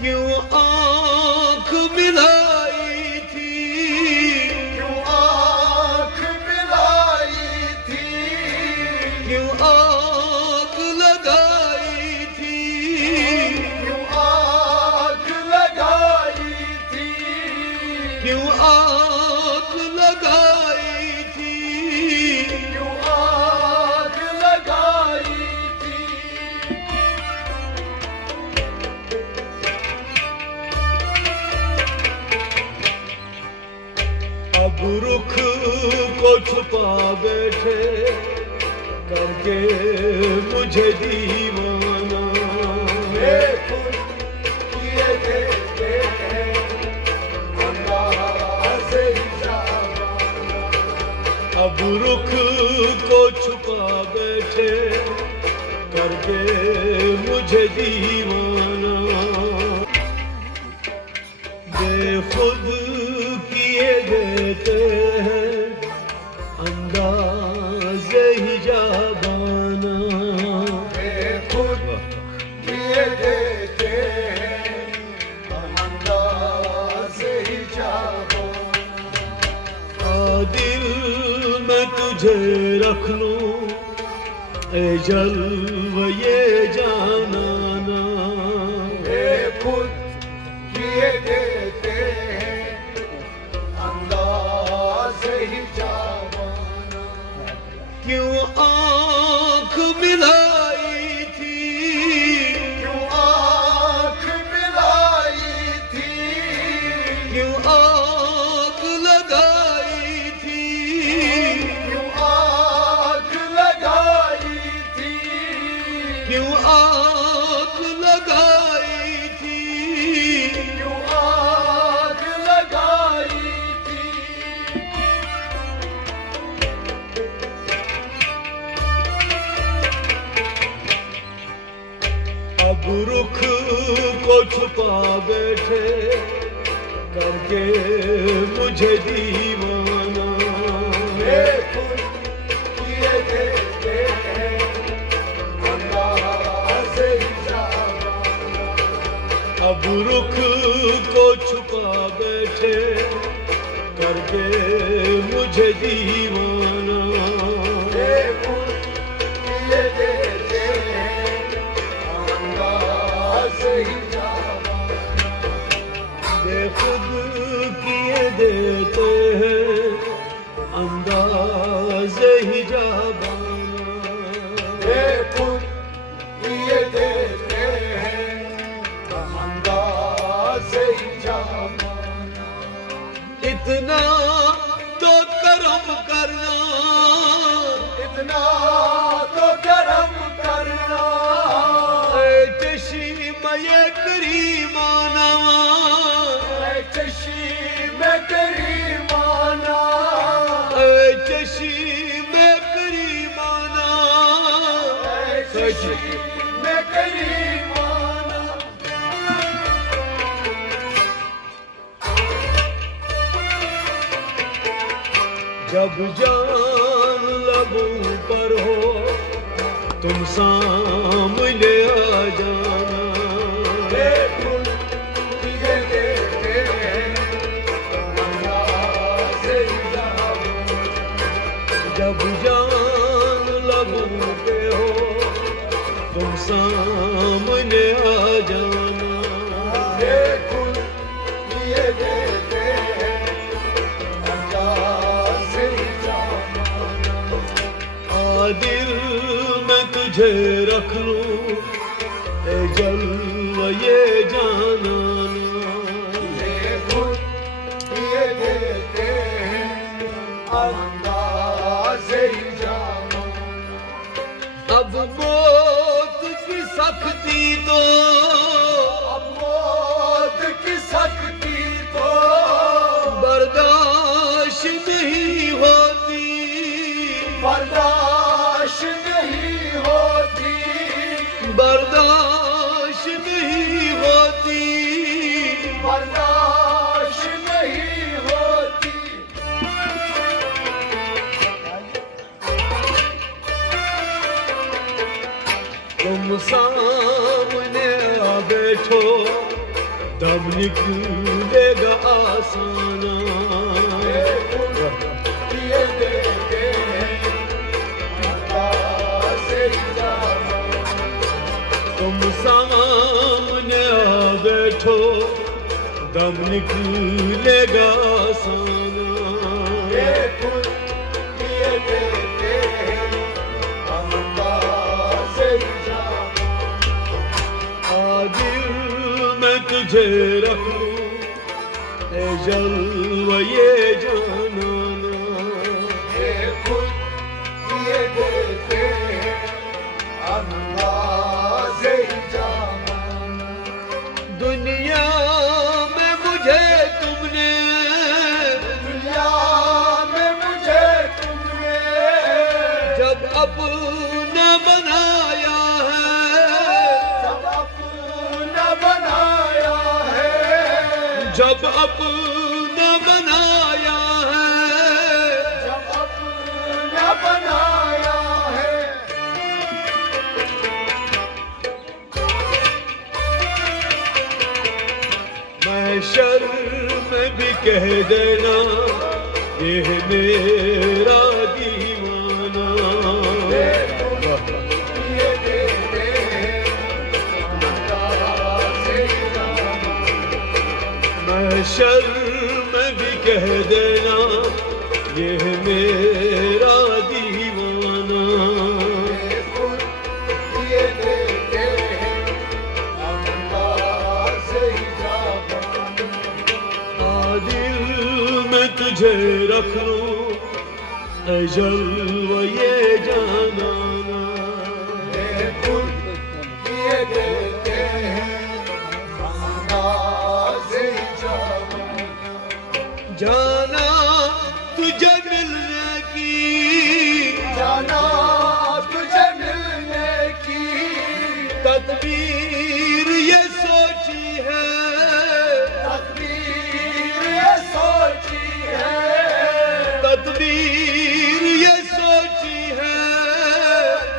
क्यों आँख मिलाई थी, क्यों आँख मिलाई थी, क्यों आँख लगाई थी, क्यों आँख लगाई थी, क्यों आँख लगाई थी, क्यों आँख लगाई थी। अब रुख को छुपा बैठे करके मुझे दीवाना, खुद किए देते हैं अंदाज़ जाना। अब रुख को छुपा बैठे करके मुझे दीवाना, बेखुद किए देते हैं अंदाज़ हिजाबाना। खुद किए देते हैं अंदाज़ जाना। दिल में तुझे रख लूं ए जल्व ये जानाना, खुद किए देते हैं अंदाज़ जाना। क्यों आँख मिलाई थी, क्यों आँख मिलाई थी, क्यों आँख लगाई थी, क्यों आँख लगाई थी, क्यों आँख लगाई थी, क्यों आँख लगाई थी। अब रुख को छुपा बैठे करके मुझे दीवाना, खुद किए देते हैं अंदाज़ जाना। अब रुख को छुपा बैठे करके मुझे दीवाना, खुद किए देते हैं अंदाज़ जाना। बेखुद किए देते हैं अंदाज़ हिजाबाना, खुद किए देते हैं अंदाज़ जाना। इतना तो करम करना, इतना तो करम करना, चशीम ये करीमाना, चशीम करीमाना, चशीम करीमाना, चशीम करीमाना। जब जान लबों पर हो तुम सामने आ जाना, खुद किए देते हैं अंदाज़ जाना। जब जान लबों पे हो तुम सामने आ जाना, खुद किए देते हैं अंदाज़ जाना। दिल में तुझे रख लूं ए जल्व ये जानाना, खुद किए देते हैं अंदाज़ जाना। अब मौत की सख्ती तो, अब मौत की सख्ती तो बर्दाश्त नहीं होती, बर्दाश्त नहीं होती, बर्दाश्त नहीं होती, बर्दाश्त नहीं होती। तुम सामने दम निकलेगा आसाना। ये देते हैं अल्लाह से जाना। तुम सामने आ बैठो, दम निकलेगा आसाना। ये देते हैं अल्लाह से जाना। दिल में तुझे रखूं ए जलवा ये जानाना। ये देते हैं अल्लाह से जाना। दुनिया में मुझे तुमने, दुनिया में मुझे तुमने जब अपना बनाया है, जब अपना बनाया है, जब अपना बनाया है, जब अपना बनाया है। महशर में भी कह देना ये है मेरा दीवाना। ये देते हैं अल्लाह से जाना। महशर में भी कह देना ये है मेरा दीवाना। ये देते हैं अल्लाह से जाना। दिल में तुझे रख लूं ऐ जलवा ये जानाना। ये देते हैं अल्लाह से जाना। जाना तुझे मिलने की, जाना तुझे मिलने की तदबीर ये सोची है, तकदीर ये सोची है, तदबीर ये सोची है।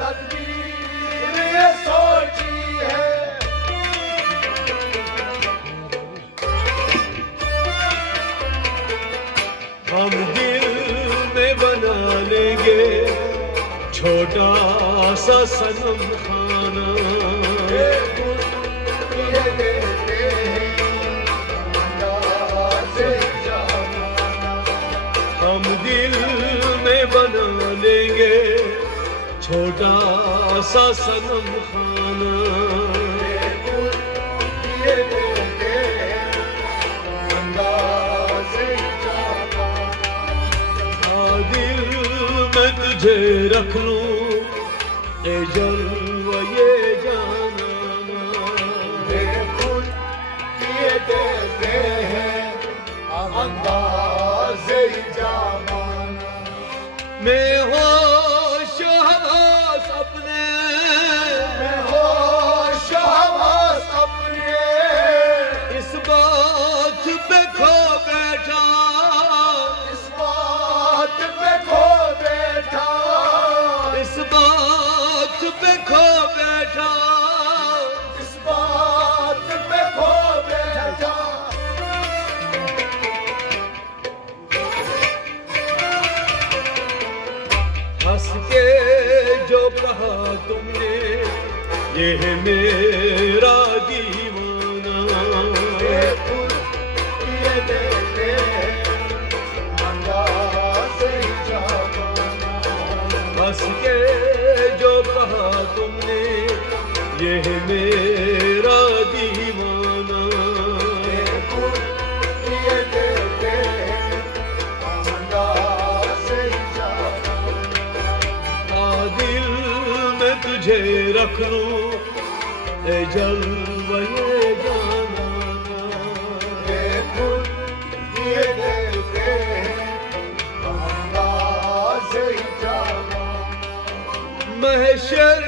तकदीर ये सोची है। हम दिल में बना लेंगे छोटा सा सनम खाना। ये देते हैं अल्लाह से जाना। हम दिल में बना लेंगे छोटा सा सनम खाना। ये देते हैं अल्लाह से जाना। दिल में तुझे रख लूं ए जलवा ये जानाना। ये देते हैं अल्लाह से जाना। मैं होश हवास अपने, मैं होश हवास अपने इस बात पे खो बैठा, इस बात पे खो बैठा, इस बात पे खो बैठा। इस बात पे खो बैठा। हंस के जो कहा तुमने ये है मेरा दीवाना। ये देते हैं अल्लाह से जाना। हंस के जो कहा तुमने ये है मेरा दीवाना। ये देते हैं अल्लाह से जाना। दिल में तुझे रख लूं ए जलवा ये जानाना। ये देते हैं अल्लाह से जाना। महशर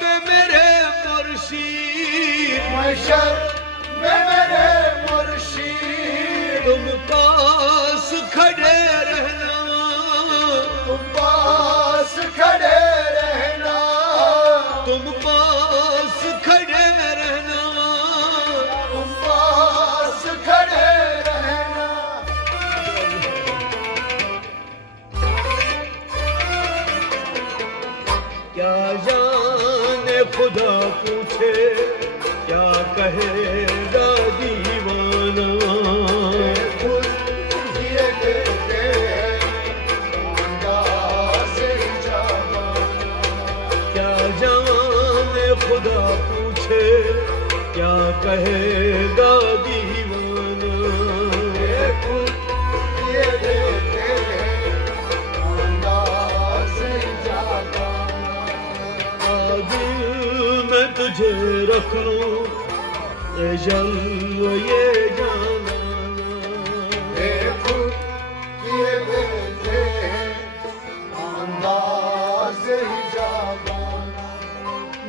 में मेरे मुर्शीद, महशर में मेरे मुर्शीद तुम पास खड़े रहना, तुम पास खड़े रहना, तुम पास खड़े रहना। तुम पास खुदा पूछे क्या कहेगा दीवाना। खुद ये देते हैं अंदाज़ जमाना। क्या जाने खुदा पूछे क्या कहेगा दीवाना। खुद ये देते हैं अंदाज़ जमाना। दिल में तुझे रख लूं ये जल्द ये जाना। खुद ये देते हैं अंदाज़ जमाना।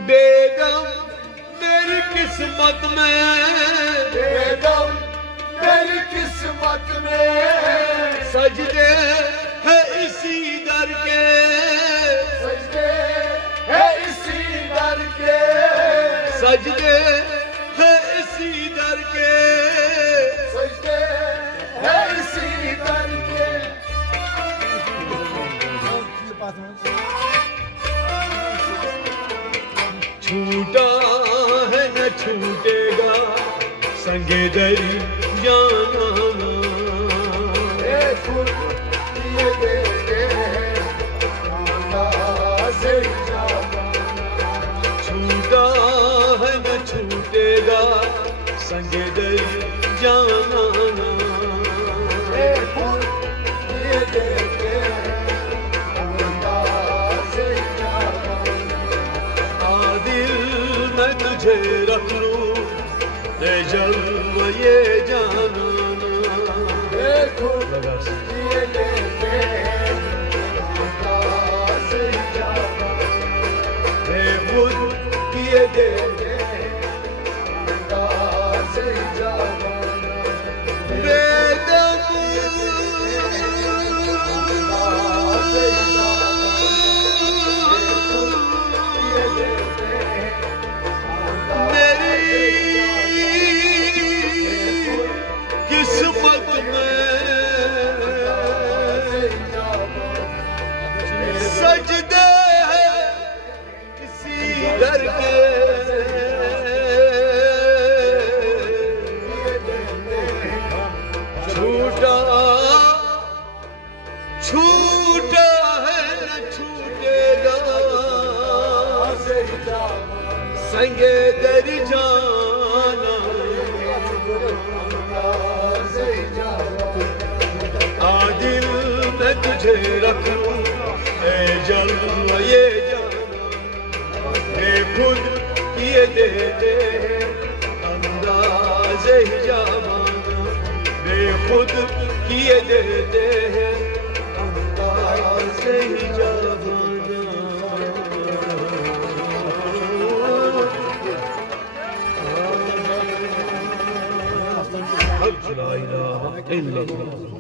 बेदम मेरी किस्मत में, बेदम मेरी किस्मत में सजदे है इसी दर के। सजदे है इसी दर के। सजदे है इसी दर के। सजदे है इसी दर के। छूटा है न छूटेगा संगे दरी जाना। खुद ये देते हैं अंदाज़ जमाना। छूटा है न छूटेगा संगे दरी जाना। खुद ये देते हैं अंदाज़ जमाना। दिल मैं तुझे रख लूं ले जल्द ये जाना। खुद ये देते हैं अंदाज़ जमाना। खुद ये देते हैं अंदाज़ जमाना। बेदम अंदाज़ जमाना। ये देते हैं मेरी किस्मत में सजदे है किसी दर के। छूटा छूटा है न छूटेगा संगे दर जाना। दिल मैं तुझे रख लूं ए जल्द ये जाना। खुद ये देते हैं अंदाज़ जमाना। खुद किए देते हैं अंदाज़ जमाना। ला इलाहा इल्लल्लाह।